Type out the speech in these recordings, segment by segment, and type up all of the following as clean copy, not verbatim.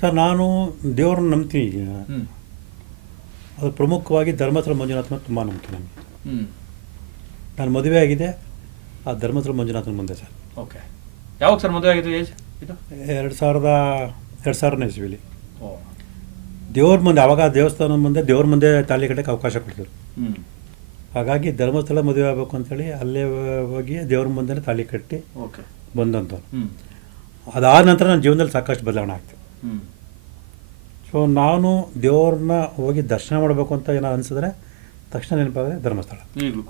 Sir ನಾನು ದೇವ್ರನ್ನ ನಂಬ್ತೀನಿ. ಹ್ಞೂ ಅದು ಪ್ರಮುಖವಾಗಿ ಧರ್ಮಸ್ಥಳ ಮಂಜುನಾಥನ ತುಂಬ ನಂಬ್ತೀನಿ ನನಗೆ. ಹ್ಞೂ ನಾನು ಮದುವೆ ಆಗಿದೆ ಆ ಧರ್ಮಸ್ಥಳ ಮಂಜುನಾಥನ ಮುಂದೆ ಸರ್. ಓಕೆ. ಯಾವಾಗ ಸರ್ ಮದುವೆ ಆಗಿದ್ದು ಏಜ್ ಇದು? 2000ನೇ ಇಸ್ವಿಲಿ ಓ. ದೇವ್ರ ಮುಂದೆ, ಆವಾಗ ದೇವಸ್ಥಾನದ ಮುಂದೆ ದೇವ್ರ ಮುಂದೆ ತಾಳಿ ಕಟ್ಟಕ್ಕೆ ಅವಕಾಶ ಕೊಡ್ತಿದ್ರು. ಹ್ಞೂ ಹಾಗಾಗಿ ಧರ್ಮಸ್ಥಳ ಮದುವೆ ಆಗಬೇಕು ಅಂತೇಳಿ ಅಲ್ಲೇ ಹೋಗಿ ದೇವ್ರ ಮುಂದೆ ತಾಳಿ ಕಟ್ಟಿ ಓಕೆ ಬಂದಂಥವ್ರು. ಹ್ಞೂ ಅದಾದ ನಂತರ ನನ್ನ ಜೀವನದಲ್ಲಿ ಸಾಕಷ್ಟು ಬದಲಾವಣೆ ಆಗ್ತದೆ. ಹ್ಞೂ ಸೊ ನಾನು ದೇವ್ರನ್ನ ಹೋಗಿ ದರ್ಶನ ಮಾಡಬೇಕು ಅಂತ ಏನೋ ಅನಿಸಿದ್ರೆ ತಕ್ಷಣ ನೆನಪಾದರೆ ಧರ್ಮಸ್ಥಳ. ಈಗಲೂ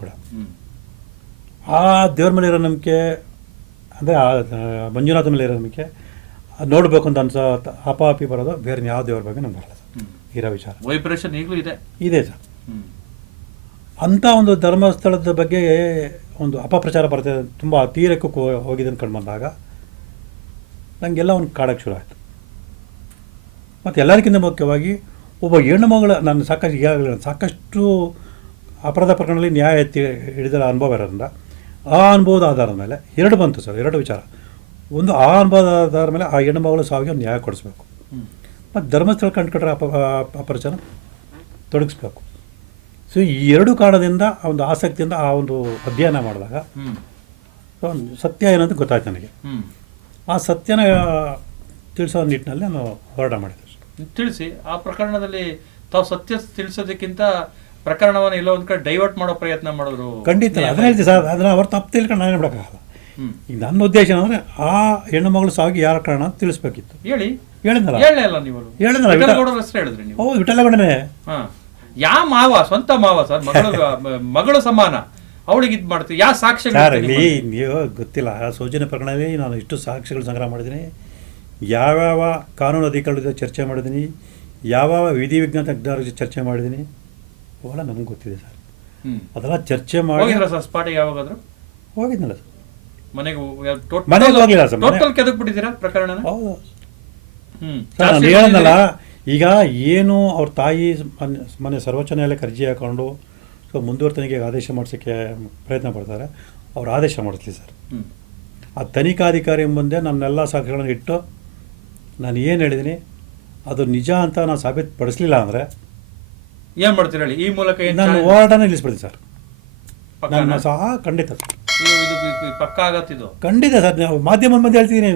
ಕೂಡ ಹ್ಞೂ ಆ ದೇವ್ರ ಮೇಲೆ ಇರೋ ನಂಬಿಕೆ, ಅಂದರೆ ಆ ಮಂಜುನಾಥ ಮೇಲೆ ಇರೋ ನಂಬಿಕೆ, ಅದು ನೋಡಬೇಕು ಅಂತ ಅನ್ಸೋ ಅಪಾಪಿ ಬರೋದು ಬೇರೆ ಯಾವ ದೇವ್ರ ಬಗ್ಗೆ ನಮ್ಗೆ ಬರಲ್ಲ ಸರ್. ಇರೋ ವಿಚಾರ ವೈಬ್ರೇಷನ್ ಈಗಲೂ ಇದೆ ಸರ್. ಅಂಥ ಒಂದು ಧರ್ಮಸ್ಥಳದ ಬಗ್ಗೆ ಒಂದು ಅಪಪ್ರಚಾರ ಬರ್ತದೆ, ತುಂಬ ತೀರಕ್ಕೂ ಹೋಗಿದೆ ಅಂದ್ಕೊಂಡು ಬಂದಾಗ ನನಗೆಲ್ಲ ಒಂದು ಕಾಡಕ್ಕೆ ಶುರು ಆಯಿತು. ಮತ್ತು ಎಲ್ಲದಕ್ಕಿಂತ ಮುಖ್ಯವಾಗಿ ಒಬ್ಬ ಹೆಣ್ಣು ಮಗಳ, ನಾನು ಸಾಕಷ್ಟು ಅಪರಾಧ ಪ್ರಕರಣದಲ್ಲಿ ನ್ಯಾಯ ಎತ್ತಿ ಹಿಡಿದ ಅನುಭವ ಇರೋದ್ರಿಂದ ಆ ಅನುಭವದ ಆಧಾರದ ಮೇಲೆ ಬಂತು ಸರ್. ಎರಡು ವಿಚಾರ. ಒಂದು, ಆ ಅನುಭವದ ಆಧಾರದ ಮೇಲೆ ಆ ಹೆಣ್ಣು ಮಗಳ ಸಾವಿಗೆ ಒಂದು ನ್ಯಾಯ ಕೊಡಿಸ್ಬೇಕು, ಮತ್ತು ಧರ್ಮಸ್ಥಳ ಕಂಡುಕೊಂಡ್ರೆ ಅಪಪ್ರಚಾರ ತೊಡಗಿಸ್ಬೇಕು. ಸೊ ಈ ಎರಡು ಕಾರಣದಿಂದ ಒಂದು ಆಸಕ್ತಿಯಿಂದ ಆ ಒಂದು ಅಧ್ಯಯನ ಮಾಡಿದಾಗ ಒಂದು ಸತ್ಯ ಏನಂತ ಗೊತ್ತಾಯ್ತು ನನಗೆ. ಆ ಸತ್ಯನ ತಿಳಿಸೋ ನಿಟ್ಟಿನಲ್ಲಿ ನಾನು ಹೋರಾಟ ಮಾಡಿದೆ. ತಿಳಿಸಿ. ಆ ಪ್ರಕರಣದಲ್ಲಿ ತಾವು ಸತ್ಯ ತಿಳಿಸೋದಕ್ಕಿಂತ ಪ್ರಕರಣವನ್ನು ಎಲ್ಲೋ ಒಂದು ಕಡೆ ಡೈವರ್ಟ್ ಮಾಡೋ ಪ್ರಯತ್ನ ಮಾಡಿದ್ರು. ಖಂಡಿತ ಅದನ್ನ ಹೇಳ್ತೀವಿ ಸರ್. ಅದನ್ನು ಅವ್ರು ತಪ್ಪು ತಿಳ್ಕೊಂಡು ನಾನು ಬಿಡೋಕ್ಕಾಗಲ್ಲ. ಈಗ ನನ್ನ ಉದ್ದೇಶ ಅಂದರೆ ಆ ಹೆಣ್ಣು ಮಗಳು ಸಾವಿಗೆ ಯಾರ ಕಾರಣ ಅಂತ ತಿಳಿಸ್ಬೇಕಿತ್ತು. ಹೇಳಿದ್ನಲ್ಲ ಹೌದು, ವಿಠಲಗೌಡನೇ. ಯಾವ ಮಾವ, ಸ್ವಂತ ಮಾವ ಸರ್, ಮಗಳು ಸಮಾನ, ಅವಳಿಗೆ ಇದು ಮಾಡ್ತೀವಿ. ಯಾವ ಸಾಕ್ಷ್ಯ ನೀವು ಗೊತ್ತಿಲ್ಲ. ಸೌಜನ್ಯ ಪ್ರಕರಣದಲ್ಲಿ ನಾನು ಇಷ್ಟು ಸಾಕ್ಷ್ಯಗಳು ಸಂಗ್ರಹ ಮಾಡಿದ್ದೀನಿ, ಯಾವ್ಯಾವ ಕಾನೂನು ಅಧಿಕಾರಿಗಳ ಜೊತೆ ಚರ್ಚೆ ಮಾಡಿದ್ದೀನಿ, ಯಾವ ವಿಧಿ ವಿಜ್ಞಾನ ತಜ್ಞರ ಜೊತೆ ಚರ್ಚೆ ಮಾಡಿದ್ದೀನಿ, ಅವೆಲ್ಲ ನಮ್ಗೆ ಗೊತ್ತಿದೆ ಸರ್. ಅದೆಲ್ಲ ಚರ್ಚೆ ಮಾಡಿ ಸ್ಪಾಟಿಗೆ ಯಾವಾಗಾದ್ರೂ ಹೋಗಿದ್ನಲ್ಲ ಸರ್. ಮನೆಗೆ ಹೋಗಿಲ್ಲ ಸರ್. ಟೋಟಲ್ ಕೆದಕ್ಬಿಟ್ಟಿದ್ದೀರಾ ಪ್ರಕರಣ? ಹೌದು ಸರ್. ನಾನು ಹೇಳೋದಲ್ಲ, ಈಗ ಏನು ಅವ್ರ ತಾಯಿ ಮನೆ ಸರ್ವೋಚ್ಚ ನ್ಯಾಯಾಲಯಕ್ಕೆ ಅರ್ಜಿ ಹಾಕೊಂಡು ಸೊ ಮುಂದುವರ್ತನೆಗೆ ಆದೇಶ ಮಾಡಿಸೋಕ್ಕೆ ಪ್ರಯತ್ನ ಪಡ್ತಾರೆ. ಅವ್ರು ಆದೇಶ ಮಾಡಿಸ್ಲಿ ಸರ್. ಆ ತನಿಖಾಧಿಕಾರಿ ಮುಂದೆ ನನ್ನೆಲ್ಲ ಸಾಕ್ಷಿಗಳನ್ನು ಇಟ್ಟು ನಾನು ಏನು ಹೇಳಿದ್ದೀನಿ ಅದು ನಿಜ ಅಂತ ನಾನು ಸಾಬೀತುಪಡಿಸಲಿಲ್ಲ ಅಂದರೆ ಏನು ಮಾಡ್ತೀರ ಹೇಳಿ? ಈ ಮೂಲಕ ನಾನು ಹೋರಾಟನ ನಿಲ್ಲಿಸ್ಬಿಡ್ತೀನಿ ಸರ್. ನಾನು ಸಹ ಖಂಡಿತ ಸರ್, ಪಕ್ಕ ಆಗತ್ತಿದ್ದು ಖಂಡಿತ ಸರ್. ನಾವು ಮಾಧ್ಯಮದ ಮುಂದೆ ಹೇಳ್ತಿದ್ದೀನಿ.